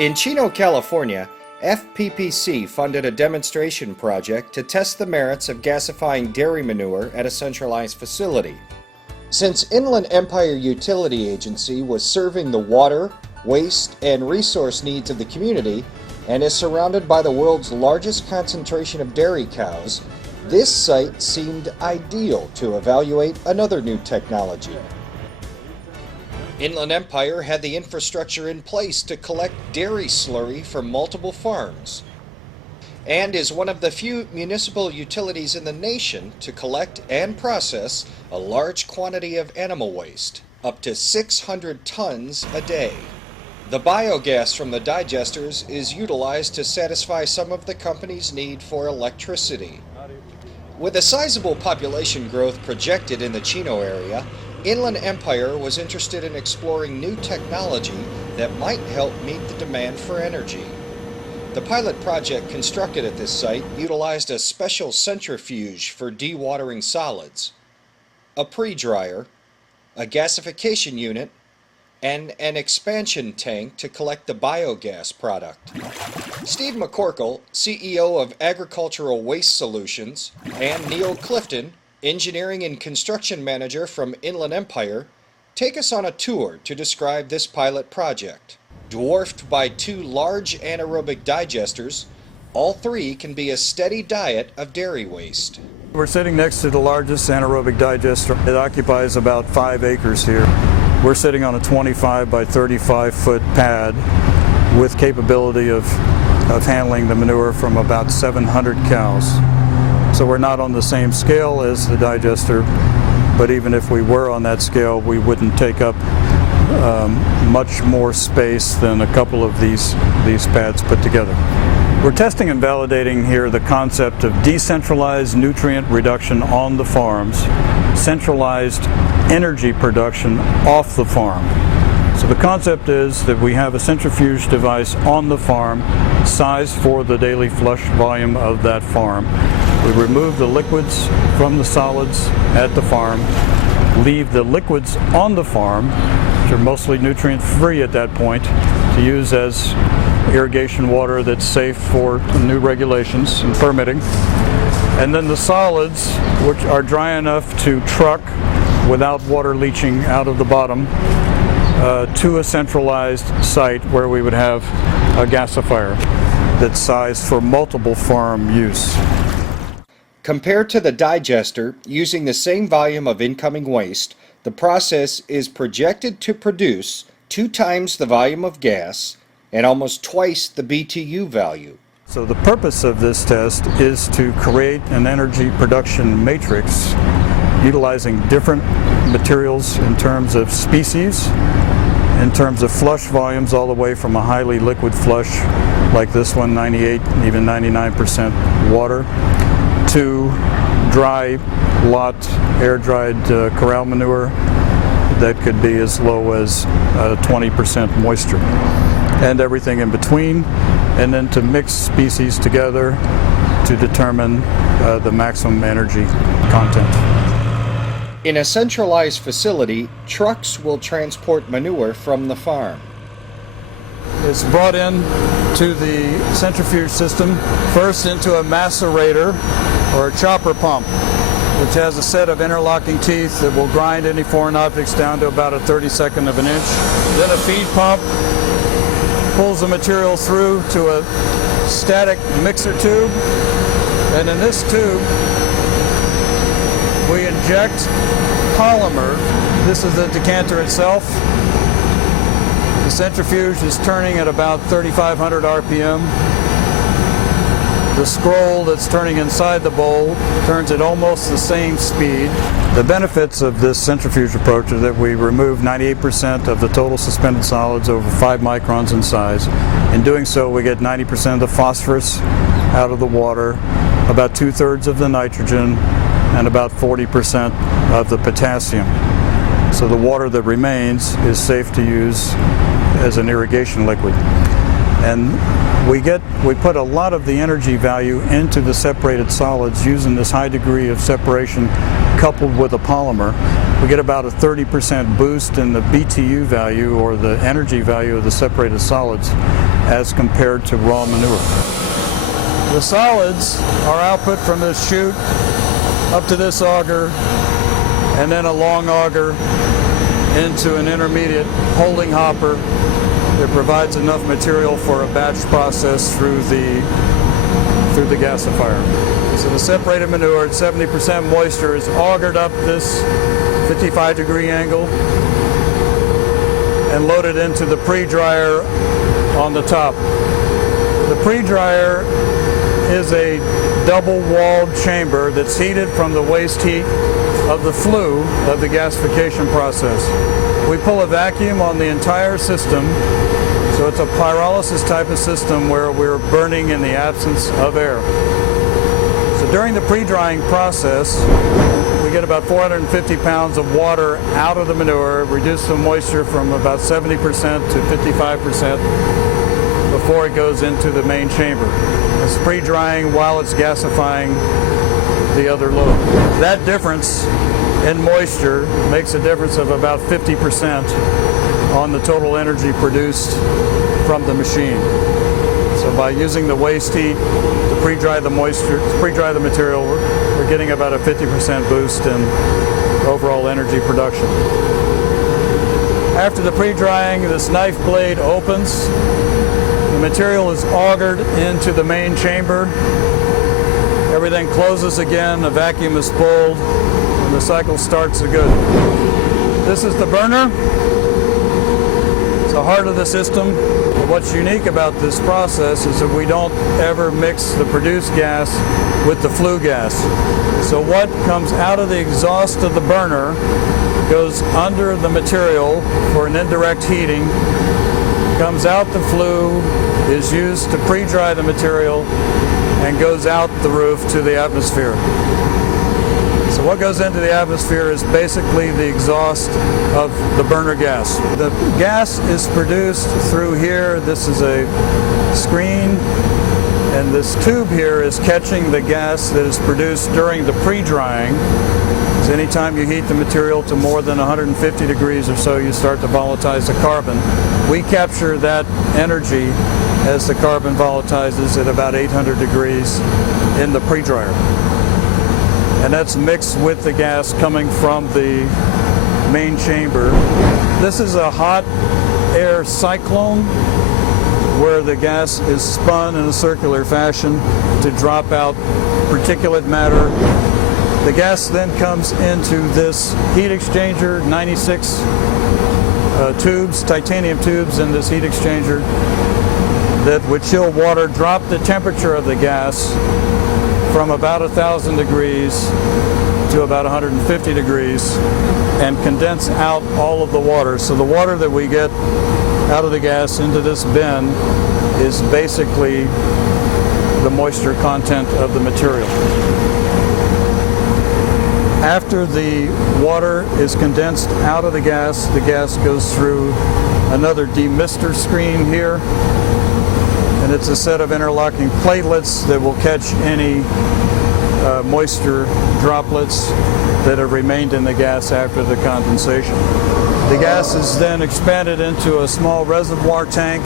In Chino, California, FPPC funded a demonstration project to test the merits of gasifying dairy manure at a centralized facility. Since Inland Empire Utility Agency was serving the water, waste, and resource needs of the community and is surrounded by the world's largest concentration of dairy cows, this site seemed ideal to evaluate another new technology. Inland Empire had the infrastructure in place to collect dairy slurry from multiple farms, and is one of the few municipal utilities in the nation to collect and process a large quantity of animal waste, up to 600 tons a day. The biogas from the digesters is utilized to satisfy some of the company's need for electricity. With a sizable population growth projected in the Chino area, Inland Empire was interested in exploring new technology that might help meet the demand for energy. The pilot project constructed at this site utilized a special centrifuge for dewatering solids, a pre-dryer, a gasification unit, and an expansion tank to collect the biogas product. Steve McCorkle, CEO of Agricultural Waste Solutions, and Neil Clifton, Engineering and Construction Manager from Inland Empire, take us on a tour to describe this pilot project. Dwarfed by two large anaerobic digesters, all three can be a steady diet of dairy waste. We're sitting next to the largest anaerobic digester. It occupies about 5 acres here. We're sitting on a 25 by 35 foot pad with capability of handling the manure from about 700 cows. So we're not on the same scale as the digester, but even if we were on that scale, we wouldn't take up much more space than a couple of these pads put together. We're testing and validating here the concept of decentralized nutrient reduction on the farms, centralized energy production off the farm. So the concept is that we have a centrifuge device on the farm sized for the daily flush volume of that farm. We remove the liquids from the solids at the farm, leave the liquids on the farm, which are mostly nutrient-free at that point, to use as irrigation water that's safe for new regulations and permitting. And then the solids, which are dry enough to truck without water leaching out of the bottom, to a centralized site where we would have a gasifier that's sized for multiple farm use. Compared to the digester, using the same volume of incoming waste, the process is projected to produce 2 times the volume of gas and almost twice the BTU value. So the purpose of this test is to create an energy production matrix utilizing different materials in terms of species, in terms of flush volumes, all the way from a highly liquid flush like this one, 98, even 99% water, to dry lot, air-dried corral manure that could be as low as 20% moisture, and everything in between, and then to mix species together to determine the maximum energy content. In a centralized facility, trucks will transport manure from the farm. It's brought in to the centrifuge system, first into a macerator or a chopper pump, which has a set of interlocking teeth that will grind any foreign objects down to about a 32nd of an inch. Then a feed pump pulls the material through to a static mixer tube, and in this tube we inject polymer. This is the decanter itself. The centrifuge is turning at about 3,500 RPM. The scroll that's turning inside the bowl turns at almost the same speed. The benefits of this centrifuge approach are that we remove 98% of the total suspended solids over 5 microns in size. In doing so, we get 90% of the phosphorus out of the water, about 2/3 of the nitrogen, and about 40% of the potassium. So the water that remains is safe to use as an irrigation liquid. And we put a lot of the energy value into the separated solids using this high degree of separation coupled with a polymer, we get about a 30% boost in the BTU value, or the energy value of the separated solids, as compared to raw manure. The solids are output from this chute up to this auger, and then a long auger into an intermediate holding hopper that provides enough material for a batch process through the gasifier. So the separated manure at 70% moisture is augered up this 55-degree angle and loaded into the pre-dryer on the top. The pre-dryer is a double-walled chamber that's heated from the waste heat of the flue of the gasification process. We pull a vacuum on the entire system, so it's a pyrolysis type of system where we're burning in the absence of air. So during the pre-drying process, we get about 450 pounds of water out of the manure, reduce the moisture from about 70% to 55% before it goes into the main chamber. It's pre-drying while it's gasifying the other load. That difference in moisture makes a difference of about 50% on the total energy produced from the machine. So by using the waste heat to pre-dry the material, we're getting about a 50% boost in overall energy production. After the pre-drying, this knife blade opens. The material is augered into the main chamber. Everything closes again, the vacuum is pulled, and the cycle starts again. This is the burner. It's the heart of the system. But what's unique about this process is that we don't ever mix the produced gas with the flue gas. So what comes out of the exhaust of the burner goes under the material for an indirect heating, comes out the flue, is used to pre-dry the material, and goes out the roof to the atmosphere. So what goes into the atmosphere is basically the exhaust of the burner gas. The gas is produced through here. This is a screen, and this tube here is catching the gas that is produced during the pre-drying. So anytime you heat the material to more than 150 degrees or so, you start to volatilize the carbon. We capture that energy as the carbon volatilizes at about 800 degrees in the pre-dryer. And that's mixed with the gas coming from the main chamber. This is a hot air cyclone where the gas is spun in a circular fashion to drop out particulate matter. The gas then comes into this heat exchanger, 96 tubes, titanium tubes in this heat exchanger that with chilled water drop the temperature of the gas from about 1,000 degrees to about 150 degrees and condense out all of the water. So the water that we get out of the gas into this bin is basically the moisture content of the material. After the water is condensed out of the gas goes through another demister screen here, and it's a set of interlocking platelets that will catch any moisture droplets that have remained in the gas after the condensation. The gas is then expanded into a small reservoir tank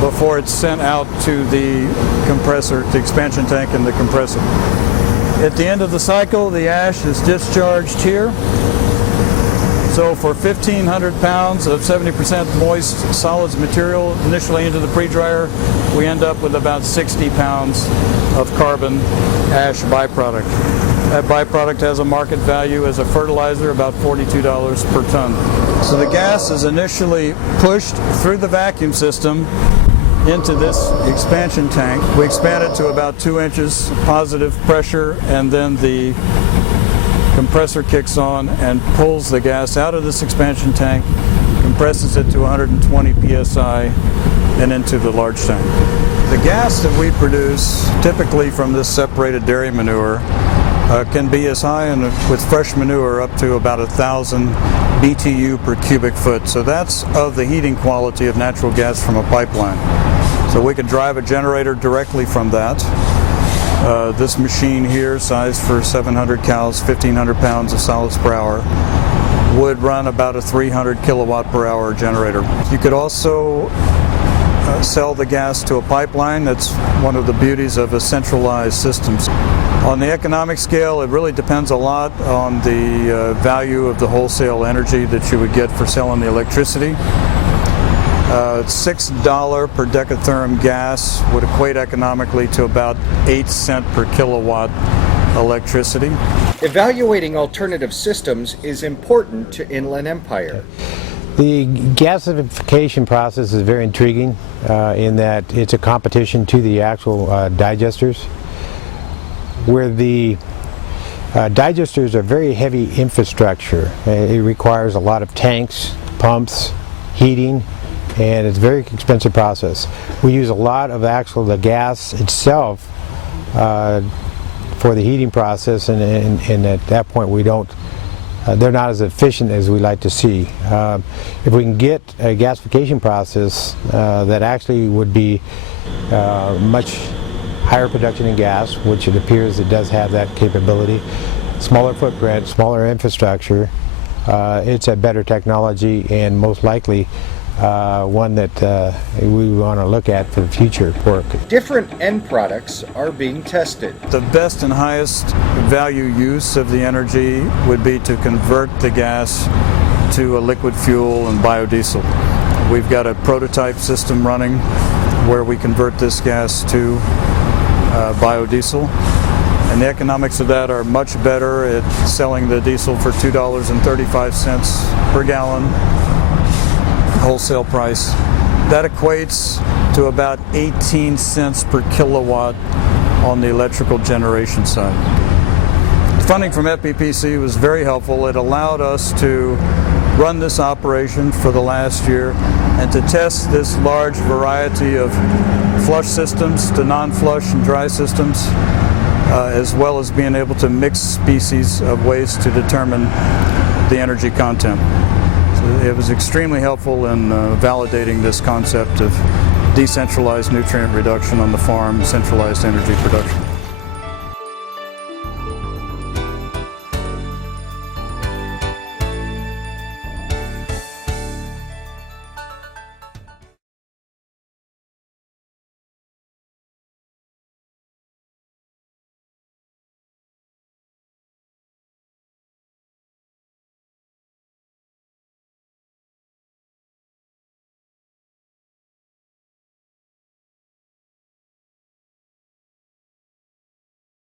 before it's sent out to the compressor, the expansion tank and the compressor. At the end of the cycle, the ash is discharged here. So for 1,500 pounds of 70% moist solids material initially into the pre-dryer, we end up with about 60 pounds of carbon ash byproduct. That byproduct has a market value as a fertilizer about $42 per ton. So the gas is initially pushed through the vacuum system into this expansion tank. We expand it to about 2 inches positive pressure, and then the compressor kicks on and pulls the gas out of this expansion tank, compresses it to 120 psi and into the large tank. The gas that we produce typically from this separated dairy manure can be as high with fresh manure up to about 1,000 BTU per cubic foot. So that's of the heating quality of natural gas from a pipeline. So we can drive a generator directly from that. This machine here, sized for 700 cows, 1,500 pounds of solids per hour, would run about a 300 kilowatt per hour generator. You could also sell the gas to a pipeline. That's one of the beauties of a centralized system. On the economic scale, it really depends a lot on the value of the wholesale energy that you would get for selling the electricity. $6 per decatherm gas would equate economically to about 8 cents per kilowatt electricity. Evaluating alternative systems is important to Inland Empire. The gasification process is very intriguing in that it's a competition to the actual digesters, where the digesters are very heavy infrastructure. It requires a lot of tanks, pumps, heating, and it's a very expensive process. We use a lot of the gas itself for the heating process, and at that point we don't. They're not as efficient as we like to see. If we can get a gasification process that actually would be much higher production in gas, which it appears it does have that capability, smaller footprint, smaller infrastructure, it's a better technology and most likely one that we want to look at for future work. Different end products are being tested. The best and highest value use of the energy would be to convert the gas to a liquid fuel and biodiesel. We've got a prototype system running where we convert this gas to biodiesel, and the economics of that are much better at selling the diesel for $2.35 per gallon wholesale price. That equates to about 18 cents per kilowatt on the electrical generation side. Funding from FPPC was very helpful. It allowed us to run this operation for the last year and to test this large variety of flush systems to non-flush and dry systems, as well as being able to mix species of waste to determine the energy content. It was extremely helpful in validating this concept of decentralized nutrient reduction on the farm, centralized energy production.